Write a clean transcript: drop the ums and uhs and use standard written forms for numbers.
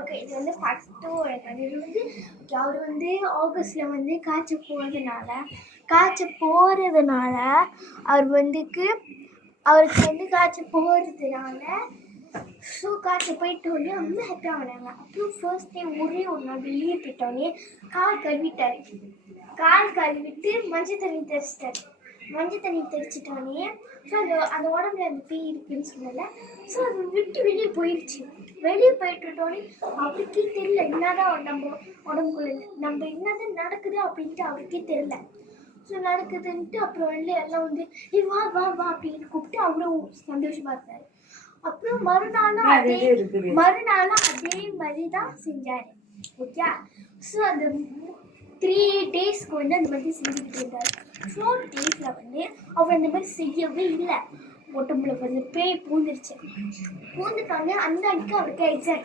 Okay, இது வந்து part 2 கதை. இது வந்து அவர் வந்து ஆகஸ்ட்ல வந்து காய்ச்சல் போகிறதுனால அவருக்கு வந்து காய்ச்சல் போகிறதுனால காய்ச்சல் போயிட்டோடனே ரொம்ப ஹாப்பி ஆகினாங்க. அப்புறம் ஃபர்ஸ்ட் டே ஒரே ஒரு நாள் வெளியே போயிட்டோடனே கால் கழுவிட்டு மஞ்சள் தண்ணி தெளிச்சிட்டோடனே அந்த உடம்புல அந்த பேய் இருக்குன்னு சொல்லலை. அது விட்டு வெளியே போயிடுச்சு. வெளியே போயிட்டோடனே அவருக்கே தெரியல என்னதான் நம்ம உடம்புக்குள்ள நம்ம என்னதான் நடக்குது அப்படின்ட்டு அவருக்கே தெரியல. நடக்குதுன்ட்டு அப்புறம் எல்லாம் வந்து வா வா வா அப்படின்னு கூப்பிட்டு அவரும் சந்தோஷமா இருந்தாரு. அப்புறம் மறுநாளும் அதே மாதிரி தான் செஞ்சாரு. ஓகே, அந்த 3 டேஸ்க்கு வந்து அந்த மாதிரி செஞ்சுட்டு இருந்தாரு. 4 டேஸ்ல வந்து அவர் அந்த மாதிரி செய்யவே இல்லை. உடம்புல வந்து பேய் பூந்துட்டாங்க. அந்த அன்னைக்கு அவருக்கு எக்ஸாம்.